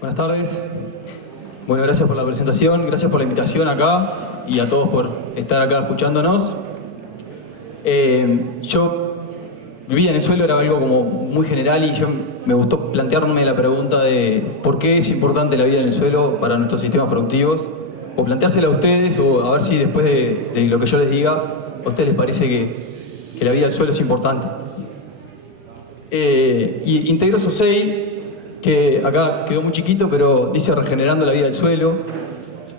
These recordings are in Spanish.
Buenas tardes. Bueno, gracias por la presentación, gracias por la invitación acá y a todos por estar acá escuchándonos. Yo vivía en el suelo, era algo como muy general y yo me gustó plantearme la pregunta de por qué es importante la vida en el suelo para nuestros sistemas productivos, o planteársela a ustedes, o a ver si después de lo que yo les diga, a ustedes les parece que la vida del suelo es importante. Y integro SOSEI, que acá quedó muy chiquito, pero dice regenerando la vida del suelo.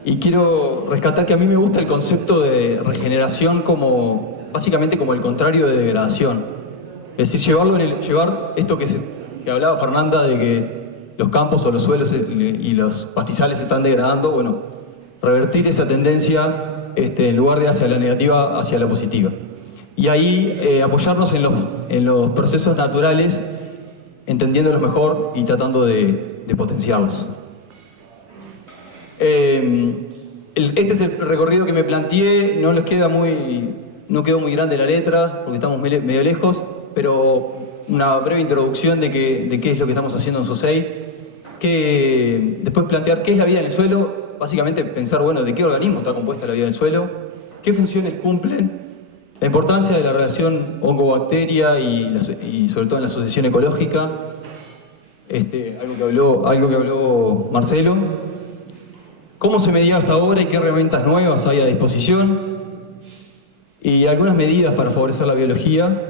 Y quiero rescatar que a mí me gusta el concepto de regeneración como, básicamente como el contrario de degradación. Es decir, llevar esto que hablaba Fernanda de que los campos o los suelos y los pastizales se están degradando, bueno, revertir esa tendencia en lugar de hacia la negativa, hacia la positiva. Y ahí apoyarnos en los procesos naturales, entendiéndolos mejor y tratando de potenciarlos. Este es el recorrido que me planteé, no quedó muy grande la letra, porque estamos medio lejos, pero una breve introducción de qué es lo que estamos haciendo en SOSEI, después plantear qué es la vida en el suelo, básicamente pensar, bueno, de qué organismo está compuesta la vida del suelo, qué funciones cumplen, la importancia de la relación hongo-bacteria y sobre todo en la sucesión ecológica, algo que habló Marcelo, cómo se medía hasta ahora y qué herramientas nuevas hay a disposición, y algunas medidas para favorecer la biología.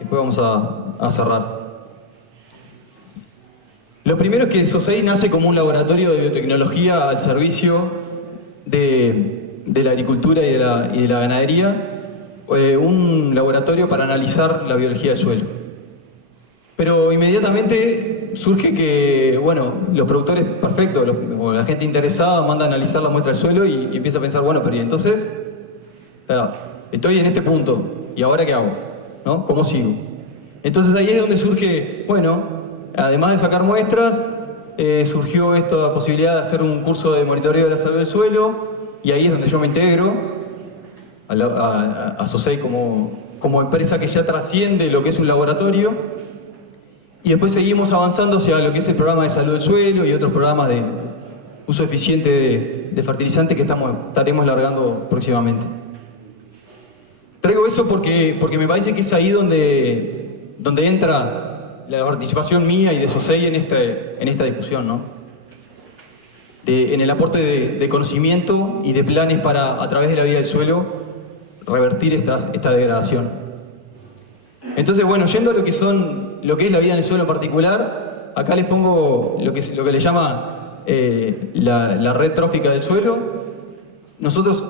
Después vamos a cerrar. Lo primero es que SOSEI nace como un laboratorio de biotecnología al servicio de la agricultura y de la ganadería, un laboratorio para analizar la biología del suelo. Pero inmediatamente surge que, bueno, los productores perfectos, o la gente interesada manda a analizar la muestra del suelo y empieza a pensar, bueno, pero ¿y entonces? Estoy en este punto, ¿y ahora qué hago? ¿No? ¿Cómo sigo? Entonces ahí es donde surge, bueno, además de sacar muestras, surgió esta posibilidad de hacer un curso de monitoreo de la salud del suelo, y ahí es donde yo me integro a SOSEI como empresa que ya trasciende lo que es un laboratorio, y después seguimos avanzando hacia lo que es el programa de salud del suelo y otros programas de uso eficiente de fertilizantes que estaremos largando próximamente. Traigo eso porque me parece que es ahí donde entra la participación mía y de SOSEI en esta discusión, ¿no? En el aporte de conocimiento y de planes para, a través de la vida del suelo, revertir esta degradación. Entonces, bueno, yendo a lo que es la vida en el suelo en particular, acá les pongo lo que le llama la red trófica del suelo. Nosotros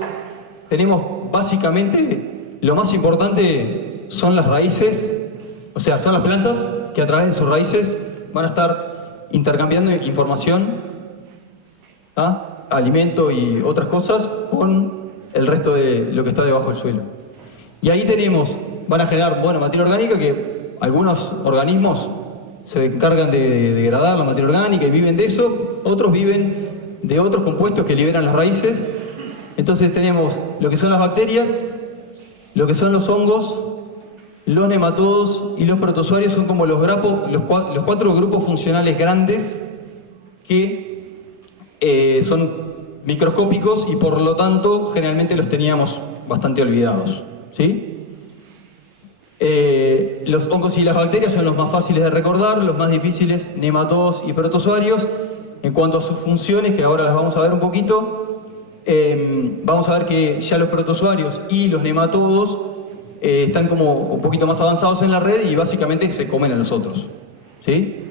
tenemos básicamente, lo más importante son las raíces, o sea, son las plantas que a través de sus raíces van a estar intercambiando información, alimento y otras cosas con el resto de lo que está debajo del suelo. Y ahí van a generar, bueno, materia orgánica, que algunos organismos se encargan de degradar la materia orgánica y viven de eso, otros viven de otros compuestos que liberan las raíces. Entonces tenemos lo que son las bacterias, lo que son los hongos, los nematodos y los protozoarios. Son como los cuatro grupos funcionales grandes que son microscópicos y por lo tanto generalmente los teníamos bastante olvidados, ¿sí? Los hongos y las bacterias son los más fáciles de recordar, los más difíciles, nematodos y protozoarios. En cuanto a sus funciones, que ahora las vamos a ver un poquito, vamos a ver que ya los protozoarios y los nematodos están como un poquito más avanzados en la red y básicamente se comen a los otros, ¿sí?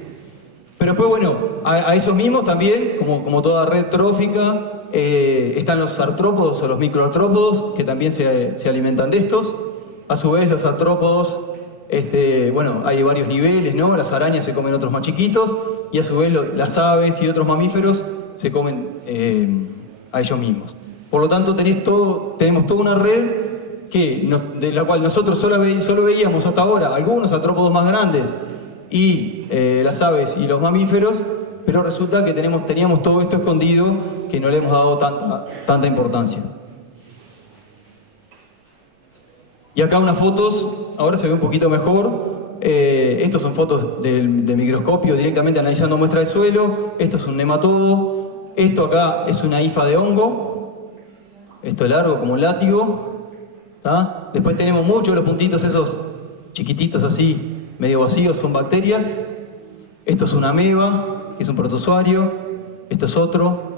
Pero después, bueno, a esos mismos también, como toda red trófica, están los artrópodos o los microartrópodos, que también se alimentan de estos. A su vez, los artrópodos, bueno, hay varios niveles, ¿no? Las arañas se comen otros más chiquitos, y a su vez las aves y otros mamíferos se comen a ellos mismos. Por lo tanto, tenemos toda una red de la cual nosotros solo veíamos hasta ahora algunos artrópodos más grandes y las aves y los mamíferos, pero resulta que teníamos todo esto escondido que no le hemos dado tanta importancia. Y acá unas fotos, ahora se ve un poquito mejor, estos son fotos del microscopio directamente analizando muestras de suelo. Esto es un nematodo. Esto acá es una hifa de hongo. Esto es largo como un látigo. ¿Tá? Después tenemos muchos de los puntitos esos chiquititos así, medio vacíos, son bacterias. Esto es una ameba, que es un protozoario. Esto es otro.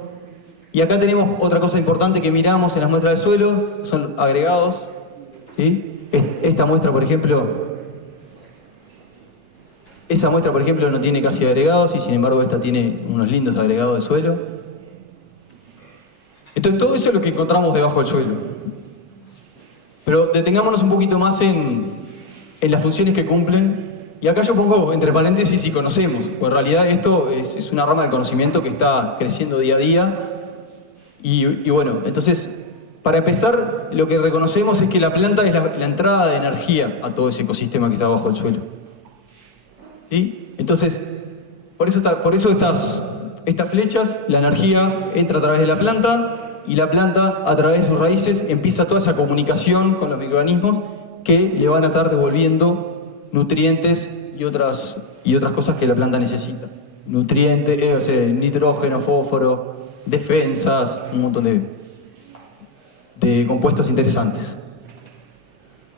Y acá tenemos otra cosa importante que miramos en las muestras de suelo, son agregados. ¿Sí? Esta muestra, por ejemplo, esa muestra, por ejemplo, no tiene casi agregados y sin embargo esta tiene unos lindos agregados de suelo. Entonces todo eso es lo que encontramos debajo del suelo. Pero detengámonos un poquito más en las funciones que cumplen. Y acá yo pongo entre paréntesis si conocemos, porque en realidad esto es una rama del conocimiento que está creciendo día a día. Y bueno, entonces, para empezar, lo que reconocemos es que la planta es la entrada de energía a todo ese ecosistema que está bajo el suelo. ¿Sí? Entonces, por eso estas flechas, la energía entra a través de la planta y la planta, a través de sus raíces, empieza toda esa comunicación con los microorganismos que le van a estar devolviendo nutrientes y otras cosas que la planta necesita. Nutrientes, nitrógeno, fósforo, defensas, un montón de compuestos interesantes.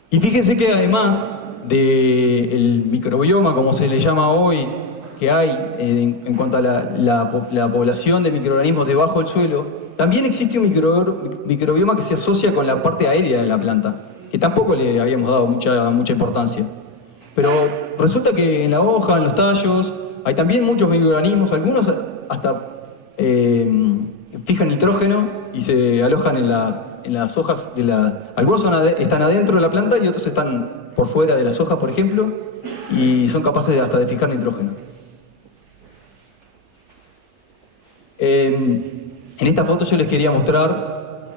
Y fíjense que además del microbioma, como se le llama hoy, que hay en cuanto a la población de microorganismos debajo del suelo, también existe un microbioma que se asocia con la parte aérea de la planta, que tampoco le habíamos dado mucha importancia. Pero resulta que en la hoja, en los tallos, hay también muchos microorganismos, algunos hasta fijan nitrógeno y se alojan en las hojas de la... Algunos están adentro de la planta y otros están por fuera de las hojas, por ejemplo, y son capaces hasta de fijar nitrógeno. En esta foto yo les quería mostrar,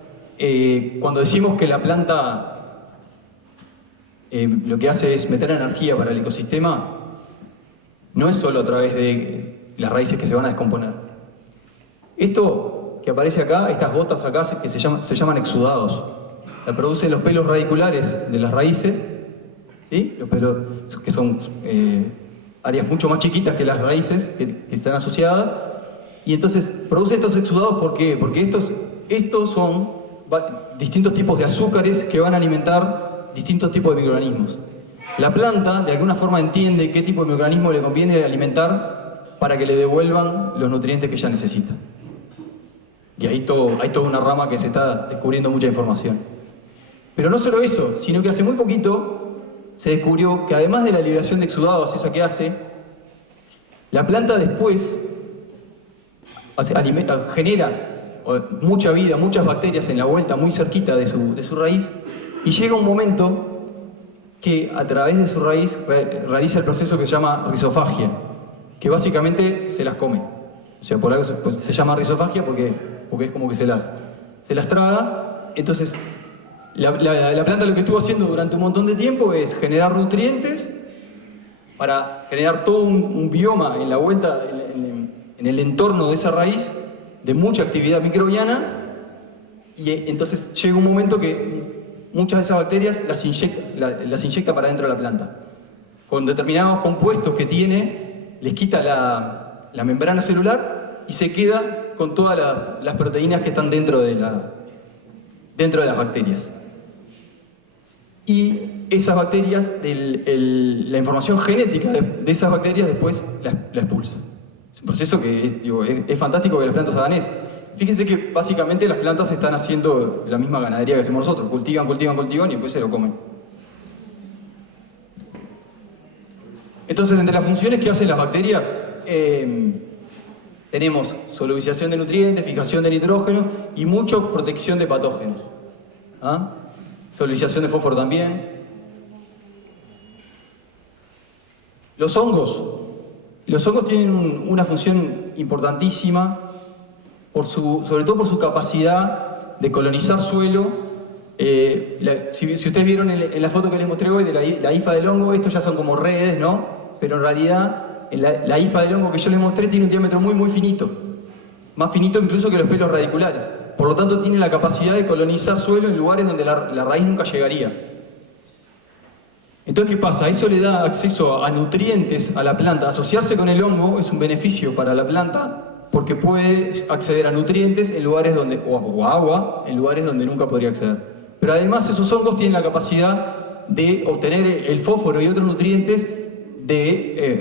cuando decimos que la planta lo que hace es meter energía para el ecosistema, no es solo a través de las raíces que se van a descomponer. Esto que aparece acá, estas gotas acá, que se llaman exudados. La producen los pelos radiculares de las raíces, ¿sí? Los pelos que son áreas mucho más chiquitas que las raíces que están asociadas. Y entonces produce estos exudados, ¿por qué? Porque estos son distintos tipos de azúcares que van a alimentar distintos tipos de microorganismos. La planta, de alguna forma, entiende qué tipo de microorganismo le conviene alimentar para que le devuelvan los nutrientes que ella necesita. Y hay toda una rama que se está descubriendo mucha información. Pero no solo eso, sino que hace muy poquito se descubrió que además de la liberación de exudados, esa que hace, la planta después genera mucha vida, muchas bacterias en la vuelta, muy cerquita de su raíz, y llega un momento que a través de su raíz realiza el proceso que se llama rizofagia, que básicamente se las come. O sea, por algo se llama rizofagia porque es como que se las traga. Entonces, la planta lo que estuvo haciendo durante un montón de tiempo es generar nutrientes para generar todo un bioma en la vuelta, en el entorno de esa raíz, de mucha actividad microbiana, y entonces llega un momento que muchas de esas bacterias las inyecta para dentro de la planta. Con determinados compuestos que tiene, les quita la membrana celular y se queda con todas las proteínas que están dentro de las bacterias. Y esas bacterias, la información genética de esas bacterias después la expulsa. Es un proceso que es fantástico que las plantas hagan eso. Fíjense que básicamente las plantas están haciendo la misma ganadería que hacemos nosotros. Cultivan y después se lo comen. Entonces, entre las funciones que hacen las bacterias, tenemos solubilización de nutrientes, fijación de nitrógeno y mucho protección de patógenos. ¿Ah? Solubilización de fósforo también. Los hongos tienen una función importantísima, sobre todo por su capacidad de colonizar suelo. Si ustedes vieron en la foto que les mostré hoy de la hifa del hongo, estos ya son como redes, ¿no? Pero en realidad la hifa del hongo que yo les mostré tiene un diámetro muy muy finito, más finito incluso que los pelos radiculares. Por lo tanto tiene la capacidad de colonizar suelo en lugares donde la raíz nunca llegaría. Entonces, ¿qué pasa? Eso le da acceso a nutrientes a la planta. Asociarse con el hongo es un beneficio para la planta porque puede acceder a nutrientes en lugares donde, o agua, en lugares donde nunca podría acceder. Pero además esos hongos tienen la capacidad de obtener el fósforo y otros nutrientes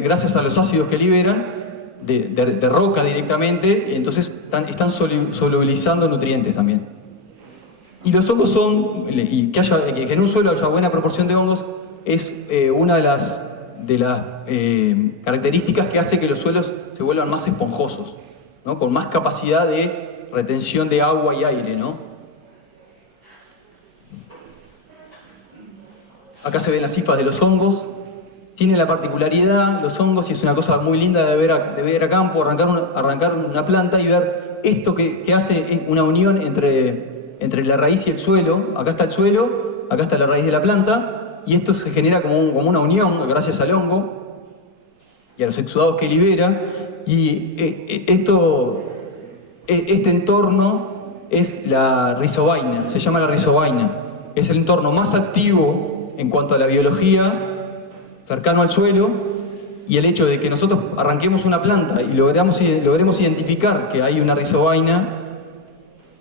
gracias a los ácidos que liberan de roca directamente, y entonces están solubilizando nutrientes también. Y los hongos y que en un suelo haya buena proporción de hongos es una de las características que hace que los suelos se vuelvan más esponjosos, ¿no? Con más capacidad de retención de agua y aire, ¿no? Acá se ven las cifras de los hongos. Tienen la particularidad, los hongos, y es una cosa muy linda de ver a campo, arrancar una planta y ver esto que hace una unión entre la raíz y el suelo. Acá está el suelo, acá está la raíz de la planta, y esto se genera como una unión gracias al hongo y a los exudados que libera. Y este entorno es la rizovaina, se llama la rizovaina. Es el entorno más activo en cuanto a la biología, cercano al suelo, y el hecho de que nosotros arranquemos una planta y logremos identificar que hay una rizovaina,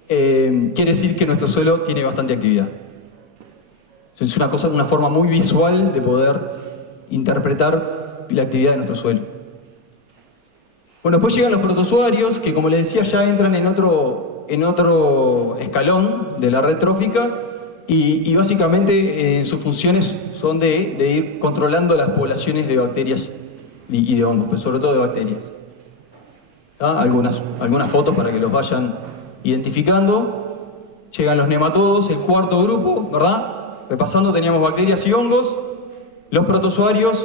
quiere decir que nuestro suelo tiene bastante actividad. Es una forma muy visual de poder interpretar la actividad de nuestro suelo. Bueno, después llegan los protozoarios, que como les decía ya entran en otro escalón de la red trófica, y básicamente sus funciones son de ir controlando las poblaciones de bacterias y de hongos, pero sobre todo de bacterias. ¿Ah? Algunas fotos para que los vayan identificando. Llegan los nematodos, el cuarto grupo, ¿verdad? Repasando, teníamos bacterias y hongos, los protozoarios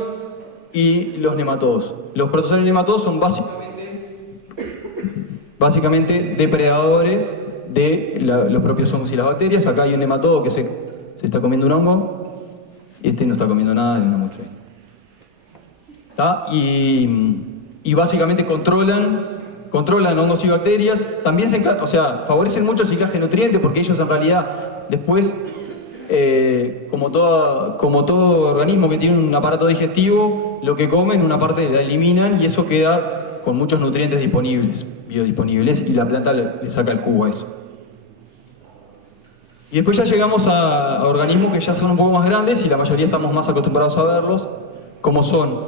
y los nematodos. Los protozoarios y nematodos son básicamente depredadores de los propios hongos y las bacterias. Acá hay un nematodo que se está comiendo un hongo, y este no está comiendo nada de una muestra. Y básicamente controlan hongos y bacterias. También favorecen mucho el ciclaje de nutrientes, porque ellos en realidad después, como todo organismo que tiene un aparato digestivo, lo que comen una parte la eliminan y eso queda con muchos nutrientes biodisponibles, y la planta le saca el jugo a eso. Y después ya llegamos a organismos que ya son un poco más grandes y la mayoría estamos más acostumbrados a verlos, como son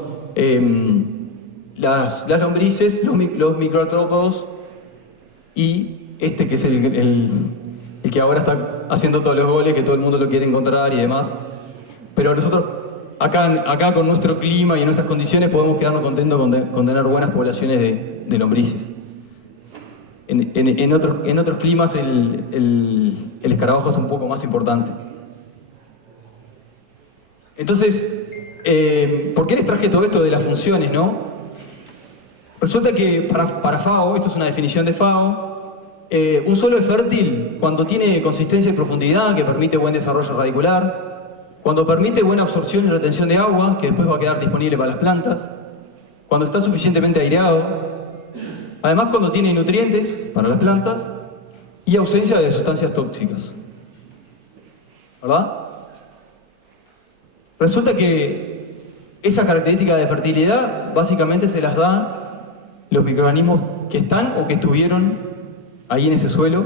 las lombrices, los microartrópodos y este que es el que ahora está haciendo todos los goles, que todo el mundo lo quiere encontrar y demás. Pero nosotros acá con nuestro clima y en nuestras condiciones podemos quedarnos contentos con tener buenas poblaciones de lombrices. En otros climas el escarabajo es un poco más importante. Entonces, ¿por qué les traje todo esto de las funciones, no? Resulta que para FAO, esto es una definición de FAO, un suelo es fértil cuando tiene consistencia y profundidad, que permite buen desarrollo radicular, cuando permite buena absorción y retención de agua, que después va a quedar disponible para las plantas, cuando está suficientemente aireado, además cuando tiene nutrientes para las plantas y ausencia de sustancias tóxicas. ¿Verdad? Resulta que esas características de fertilidad básicamente se las da los microorganismos que están o que estuvieron ahí en ese suelo,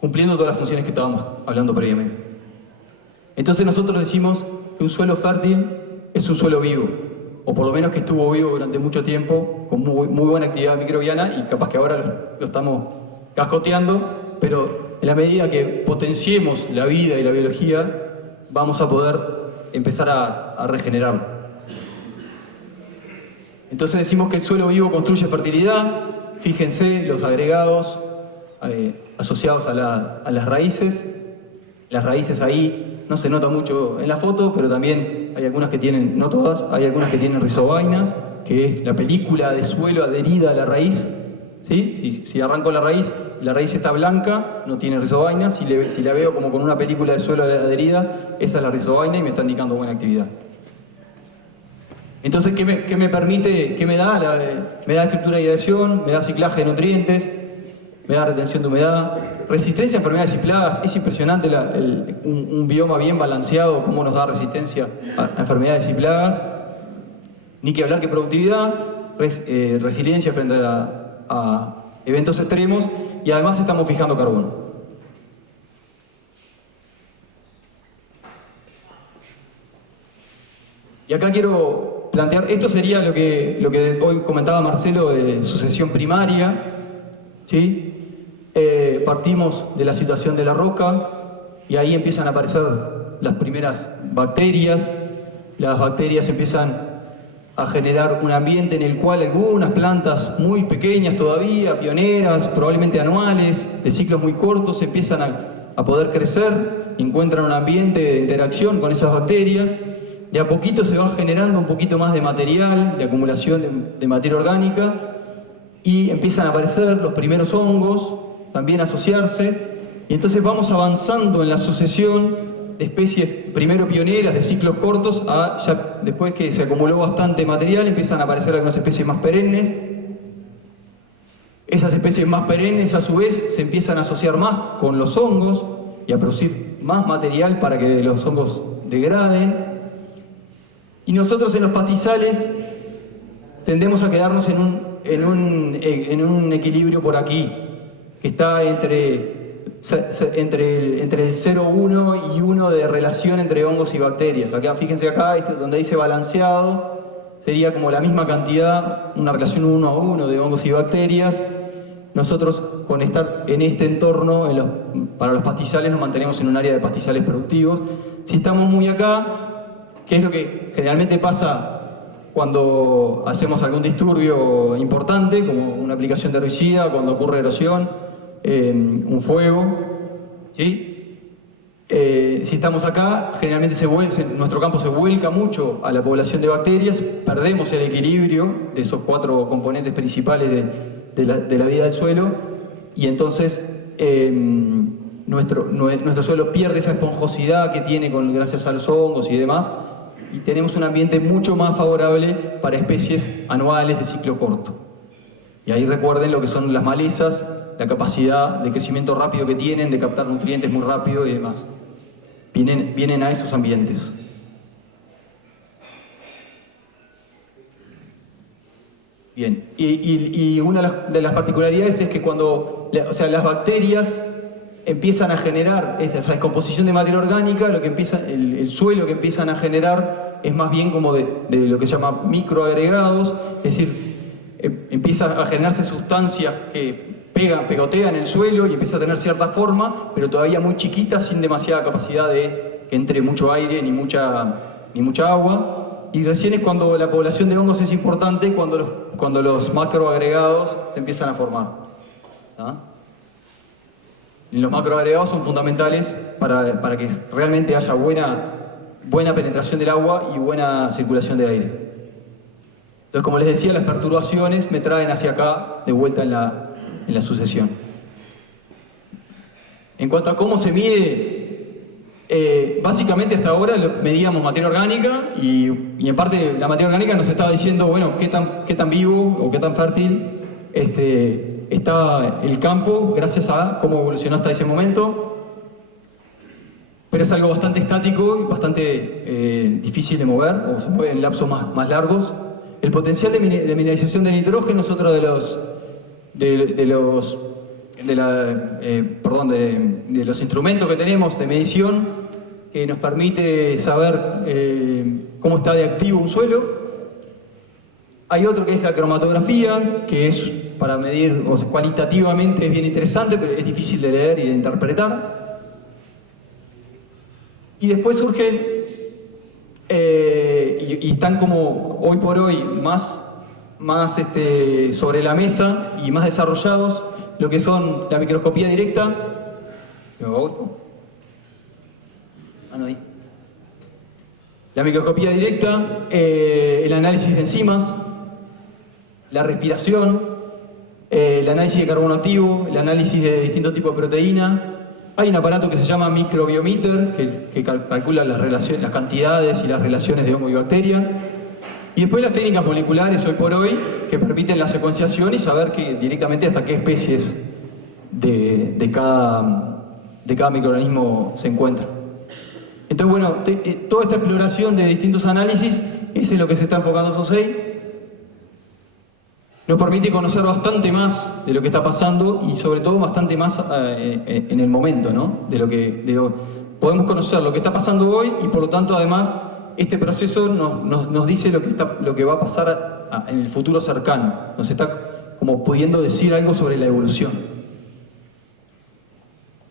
cumpliendo todas las funciones que estábamos hablando previamente. Entonces nosotros decimos que un suelo fértil es un suelo vivo, o por lo menos que estuvo vivo durante mucho tiempo, con muy buena actividad microbiana, y capaz que ahora lo estamos cascoteando, pero en la medida que potenciemos la vida y la biología, vamos a poder empezar a regenerarlo. Entonces decimos que el suelo vivo construye fertilidad. Fíjense los agregados asociados a las raíces. Las raíces ahí no se nota mucho en la foto, pero también hay algunas que tienen, no todas, hay algunas que tienen rizovainas, que es la película de suelo adherida a la raíz. ¿Sí? Si arranco la raíz está blanca, no tiene rizovainas. Si la veo como con una película de suelo adherida, esa es la rizovaina y me está indicando buena actividad. Entonces, ¿qué me permite? ¿Qué me da? Me da estructura de aireación, me da ciclaje de nutrientes, humedad, retención de humedad, resistencia a enfermedades y plagas. Es impresionante un bioma bien balanceado, cómo nos da resistencia a enfermedades y plagas. Ni que hablar que productividad, resiliencia frente a eventos extremos, y además estamos fijando carbono. Y acá quiero plantear, esto sería lo que hoy comentaba Marcelo de sucesión primaria, ¿sí? Partimos de la situación de la roca y ahí empiezan a aparecer las primeras bacterias. Las bacterias empiezan a generar un ambiente en el cual algunas plantas muy pequeñas todavía, pioneras, probablemente anuales, de ciclos muy cortos, empiezan a poder crecer, encuentran un ambiente de interacción con esas bacterias. De a poquito se va generando un poquito más de material, de acumulación de materia orgánica, y empiezan a aparecer los primeros hongos, también a asociarse, y entonces vamos avanzando en la sucesión de especies, primero pioneras de ciclos cortos, a ya después que se acumuló bastante material, empiezan a aparecer algunas especies más perennes. Esas especies más perennes, a su vez, se empiezan a asociar más con los hongos y a producir más material para que los hongos degraden. Y nosotros en los pastizales tendemos a quedarnos en un equilibrio por aquí, que está entre el 0,1 y 1 de relación entre hongos y bacterias. Acá, fíjense acá, donde dice balanceado, sería como la misma cantidad, una relación 1 a 1 de hongos y bacterias. Nosotros, con estar en este entorno, para los pastizales nos mantenemos en un área de pastizales productivos. Si estamos muy acá, ¿qué es lo que generalmente pasa cuando hacemos algún disturbio importante, como una aplicación de herbicida, cuando ocurre erosión, un fuego? ¿Sí? Si estamos acá, generalmente nuestro campo se vuelca mucho a la población de bacterias, perdemos el equilibrio de esos 4 componentes principales de la vida del suelo, y entonces nuestro suelo pierde esa esponjosidad que tiene gracias a los hongos y demás, y tenemos un ambiente mucho más favorable para especies anuales de ciclo corto. Y ahí recuerden lo que son las malezas, la capacidad de crecimiento rápido que tienen, de captar nutrientes muy rápido y demás. Vienen a esos ambientes. Bien, y una de las particularidades es que cuando las bacterias empiezan a generar esa descomposición de materia orgánica, el suelo que empiezan a generar es más bien como de lo que se llama microagregados, es decir, empieza a generarse sustancias que pegotean el suelo y empieza a tener cierta forma, pero todavía muy chiquita, sin demasiada capacidad de que entre mucho aire ni mucha agua. Y recién es cuando la población de hongos es importante, cuando los macroagregados se empiezan a formar. ¿Ah? Los macroagregados son fundamentales para que realmente haya buena penetración del agua y buena circulación de aire. Entonces, como les decía, las perturbaciones me traen hacia acá, de vuelta en la sucesión. En cuanto a cómo se mide, básicamente hasta ahora medíamos materia orgánica y en parte la materia orgánica nos estaba diciendo, bueno, qué tan vivo o qué tan fértil está el campo gracias a cómo evolucionó hasta ese momento, pero es algo bastante estático y bastante difícil de mover, o se mueve en lapsos más largos. El potencial de mineralización del nitrógeno es otro de los instrumentos que tenemos de medición que nos permite saber cómo está de activo un suelo. Hay otro que es la cromatografía, que es para medir, cualitativamente es bien interesante, pero es difícil de leer y de interpretar. Y después surgen, y están como hoy por hoy más sobre la mesa y más desarrollados, lo que son la microscopía directa. ¿Se me va esto? No, ahí. La microscopía directa, el análisis de enzimas, la respiración, el análisis de carbono activo, el análisis de distintos tipos de proteína. Hay un aparato que se llama microbiometer, que calcula las cantidades y las relaciones de hongo y bacteria. Y después las técnicas moleculares hoy por hoy, que permiten la secuenciación y saber directamente hasta qué especies de cada microorganismo se encuentra. Entonces, bueno, toda esta exploración de distintos análisis es en lo que se está enfocando SOSEI. Nos permite conocer bastante más de lo que está pasando y sobre todo bastante más en el momento, ¿no? Podemos conocer lo que está pasando hoy y por lo tanto además este proceso nos dice lo que va a pasar en el futuro cercano. Nos está como pudiendo decir algo sobre la evolución.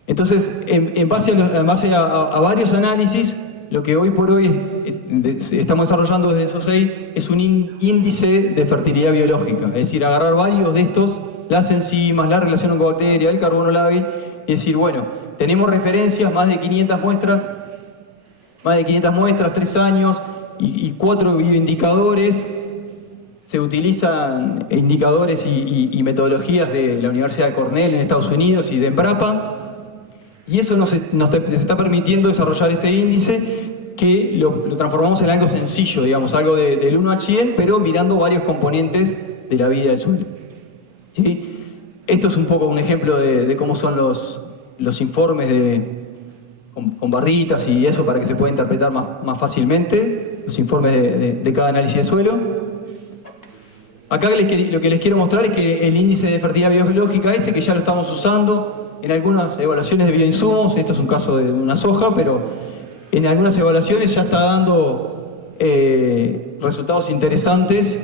Entonces, en base a varios análisis, lo que hoy por hoy estamos desarrollando desde SOSEI es un índice de fertilidad biológica, es decir, agarrar varios de estos, las enzimas, la relación oncobacteria, el carbono lábil, y decir, bueno, tenemos referencias, más de 500 muestras, 3 años y 4 bioindicadores. Se utilizan indicadores y metodologías de la Universidad de Cornell en Estados Unidos y de Embrapa. Y eso nos está permitiendo desarrollar este índice que lo transformamos en algo sencillo, digamos, algo del 1 al 100, pero mirando varios componentes de la vida del suelo. ¿Sí? Esto es un poco un ejemplo de cómo son los informes con barritas y eso para que se pueda interpretar más fácilmente, los informes de cada análisis de suelo. Acá lo que les quiero mostrar es que el índice de fertilidad biológica que ya lo estamos usando en algunas evaluaciones de bioinsumos, esto es un caso de una soja, pero en algunas evaluaciones ya está dando resultados interesantes.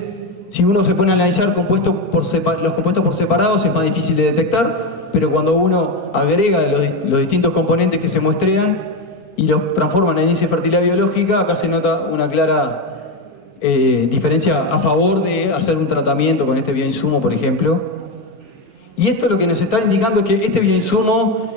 Si uno se pone a analizar los compuestos por separados es más difícil de detectar, pero cuando uno agrega los distintos componentes que se muestrean y los transforma en índice de fertilidad biológica, acá se nota una clara diferencia a favor de hacer un tratamiento con este bioinsumo, por ejemplo. Y esto lo que nos está indicando es que este bioinsumo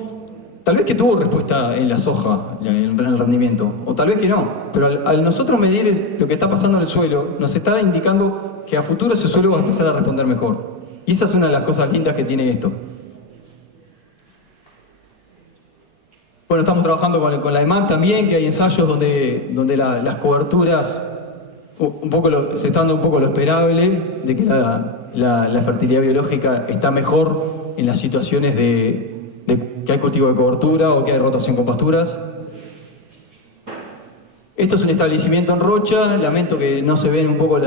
tal vez que tuvo respuesta en la soja, en el rendimiento, o tal vez que no, pero al nosotros medir lo que está pasando en el suelo, nos está indicando que a futuro ese suelo va a empezar a responder mejor. Y esa es una de las cosas lindas que tiene esto. Bueno, estamos trabajando con la EMAC también, que hay ensayos donde las coberturas se está dando un poco lo esperable, de que la fertilidad biológica está mejor en las situaciones de que hay cultivo de cobertura o que hay rotación con pasturas. Esto es un establecimiento en Rocha, lamento que no se ven un poco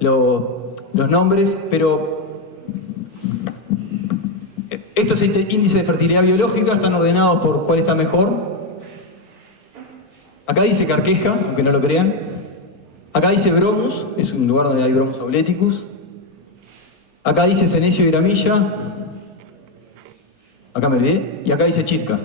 los nombres, pero estos índices de fertilidad biológica están ordenados por cuál está mejor. Acá dice Carqueja, aunque no lo crean. Acá dice Bromus, es un lugar donde hay Bromus auleticus. Acá dice Senecio y Gramilla. Acá me olvidé. Y acá dice Chitca.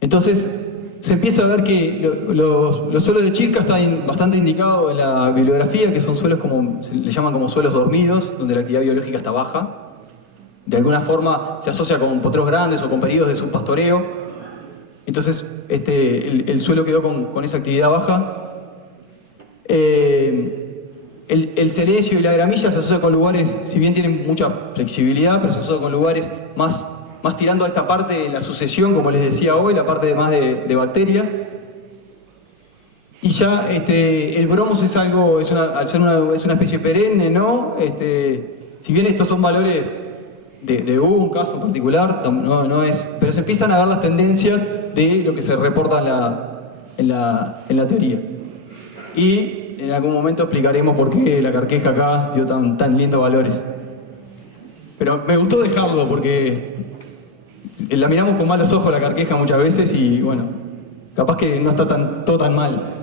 Entonces, se empieza a ver que los suelos de Chitca están bastante indicados en la bibliografía, que son suelos se le llaman como suelos dormidos, donde la actividad biológica está baja. De alguna forma se asocia con potreros grandes o con periodos de subpastoreo. Entonces, el suelo quedó con esa actividad baja. El cerecio y la gramilla se asocia con lugares, si bien tienen mucha flexibilidad, pero se asocia con lugares más tirando a esta parte de la sucesión, como les decía hoy, la parte más de bacterias. Y ya el bromus es una especie perenne, ¿no? Si bien estos son valores de un caso en particular, no es, pero se empiezan a dar las tendencias de lo que se reporta en la teoría. Y en algún momento explicaremos por qué la carqueja acá dio tan lindos valores. Pero me gustó dejarlo porque la miramos con malos ojos la carqueja muchas veces y bueno, capaz que no está todo tan mal.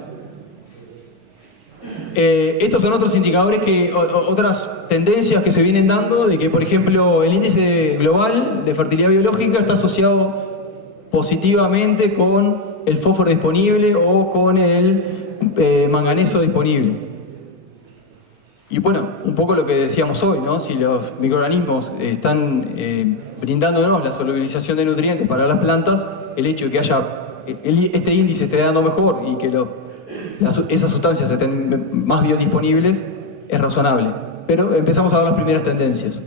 Estos son otros indicadores, otras tendencias que se vienen dando, de que por ejemplo el índice global de fertilidad biológica está asociado positivamente con el fósforo disponible o con el manganeso disponible. Y bueno, un poco lo que decíamos hoy, ¿no? Si los microorganismos están brindándonos la solubilización de nutrientes para las plantas, el hecho de que este índice esté dando mejor y que esas sustancias estén más biodisponibles es razonable. Pero empezamos a ver las primeras tendencias.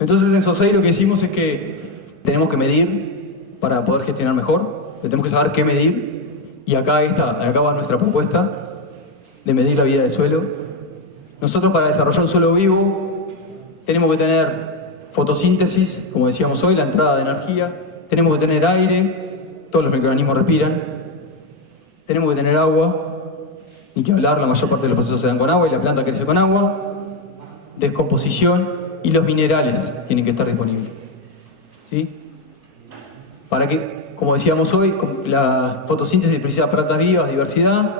Entonces en SOSEI lo que decimos es que tenemos que medir para poder gestionar mejor, tenemos que saber qué medir, y acá va nuestra propuesta de medir la vida del suelo. Nosotros para desarrollar un suelo vivo tenemos que tener fotosíntesis, como decíamos hoy, la entrada de energía. Tenemos que tener aire, todos los microorganismos respiran. Tenemos que tener agua, ni que hablar, la mayor parte de los procesos se dan con agua y la planta crece con agua. Descomposición y los minerales tienen que estar disponibles. ¿Sí? Para que, como decíamos hoy, la fotosíntesis precisa plantas vivas, diversidad.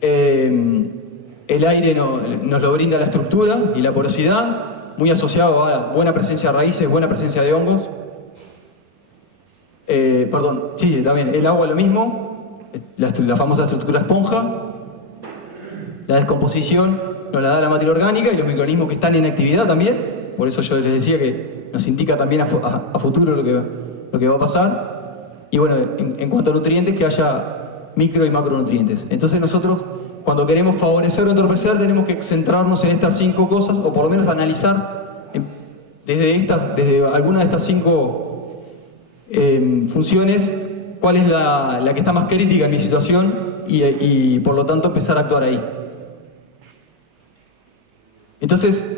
El aire nos lo brinda la estructura y la porosidad, muy asociado a buena presencia de raíces, buena presencia de hongos. También el agua lo mismo, la famosa estructura esponja. La descomposición nos la da la materia orgánica y los microorganismos que están en actividad también. Por eso yo les decía que nos indica también a futuro lo que va a pasar. Y bueno, en cuanto a nutrientes, que haya micro y macronutrientes. Entonces nosotros, cuando queremos favorecer o entorpecer, tenemos que centrarnos en estas 5 cosas, o por lo menos analizar desde alguna de estas 5 funciones, cuál es la que está más crítica en mi situación y por lo tanto empezar a actuar ahí. Entonces,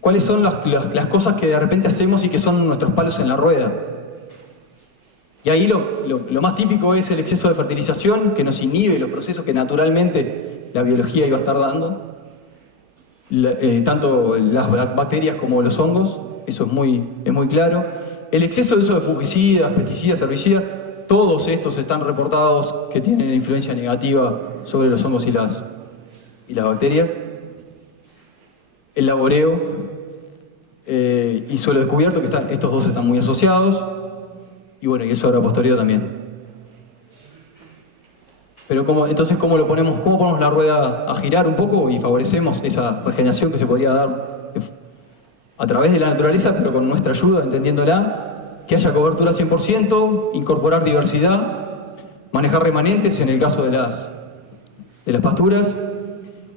¿cuáles son las cosas que de repente hacemos y que son nuestros palos en la rueda? Y ahí lo más típico es el exceso de fertilización, que nos inhibe los procesos que naturalmente la biología iba a estar dando. Tanto las bacterias como los hongos, eso es muy claro. El exceso de uso de fungicidas, pesticidas, herbicidas, todos estos están reportados que tienen influencia negativa sobre los hongos y las bacterias. El laboreo y suelo descubierto, que estos dos están muy asociados. Y bueno, y eso ahora posterior también. Pero entonces, ¿cómo ponemos la rueda a girar un poco y favorecemos esa regeneración que se podría dar a través de la naturaleza, pero con nuestra ayuda, entendiéndola? Que haya cobertura 100%, incorporar diversidad, manejar remanentes en el caso de las pasturas,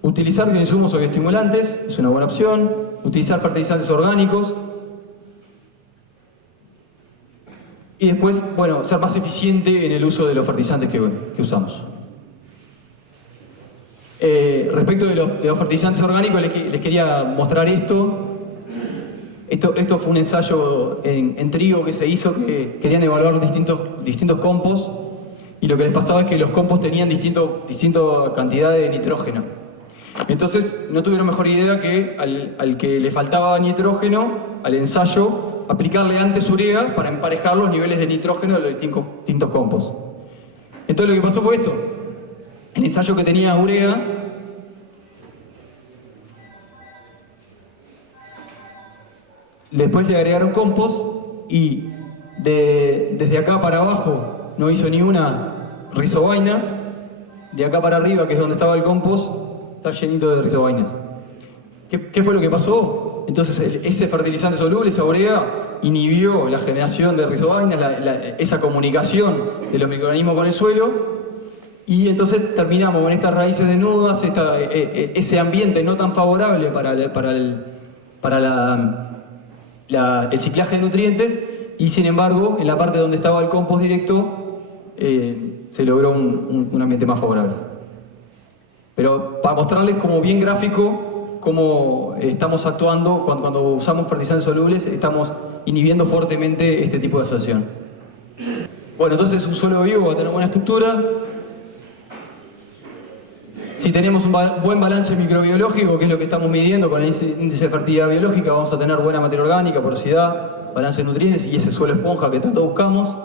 utilizar bioinsumos o bioestimulantes, es una buena opción, utilizar fertilizantes orgánicos, y después, bueno, ser más eficiente en el uso de los fertilizantes que usamos. Respecto de los fertilizantes orgánicos, les quería mostrar esto. Esto fue un ensayo en trigo que se hizo, que querían evaluar distintos compost, y lo que les pasaba es que los compost tenían distinta cantidad de nitrógeno. Entonces no tuvieron mejor idea que al que le faltaba nitrógeno, al ensayo, aplicarle antes urea para emparejar los niveles de nitrógeno de los distintos compost. Entonces lo que pasó fue esto. El ensayo que tenía urea, después le agregaron compost y desde acá para abajo no hizo ni una rizovaina. De acá para arriba, que es donde estaba el compost, está llenito de rizovainas. ¿Qué fue lo que pasó? Entonces ese fertilizante soluble, esa urea, inhibió la generación de rizovainas, esa comunicación de los microorganismos con el suelo, y entonces terminamos con estas raíces desnudas, ese ambiente no tan favorable para el ciclaje de nutrientes, y sin embargo, en la parte donde estaba el compost directo, se logró un ambiente más favorable. Pero para mostrarles como bien gráfico cómo estamos actuando cuando usamos fertilizantes solubles, estamos inhibiendo fuertemente este tipo de asociación. Bueno, entonces un suelo vivo va a tener buena estructura. Si tenemos un buen balance microbiológico, que es lo que estamos midiendo con el índice de fertilidad biológica, vamos a tener buena materia orgánica, porosidad, balance de nutrientes y ese suelo esponja que tanto buscamos.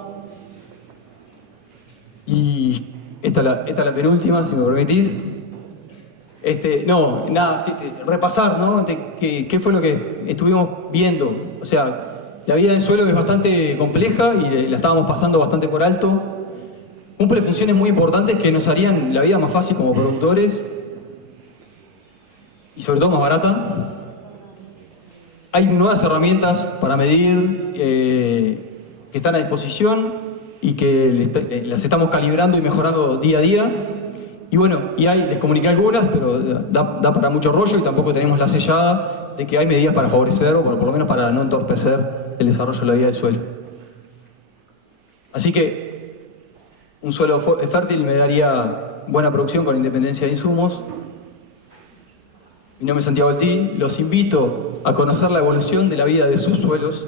Y esta es la penúltima, si me permitís. Repasar, ¿no? ¿Qué fue lo que estuvimos viendo? O sea, la vida del suelo es bastante compleja y la estábamos pasando bastante por alto. Cumple funciones muy importantes que nos harían la vida más fácil como productores y sobre todo más barata. Hay nuevas herramientas para medir que están a disposición y que las estamos calibrando y mejorando día a día. Y bueno, les comuniqué algunas, pero da para mucho rollo y tampoco tenemos la sellada de que hay medidas para favorecer o por lo menos para no entorpecer el desarrollo de la vida del suelo. Así que un suelo fértil me daría buena producción con independencia de insumos. Mi nombre es Santiago Altí, los invito a conocer la evolución de la vida de sus suelos,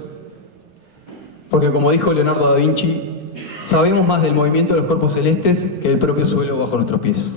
porque como dijo Leonardo da Vinci, sabemos más del movimiento de los cuerpos celestes que del propio suelo bajo nuestros pies.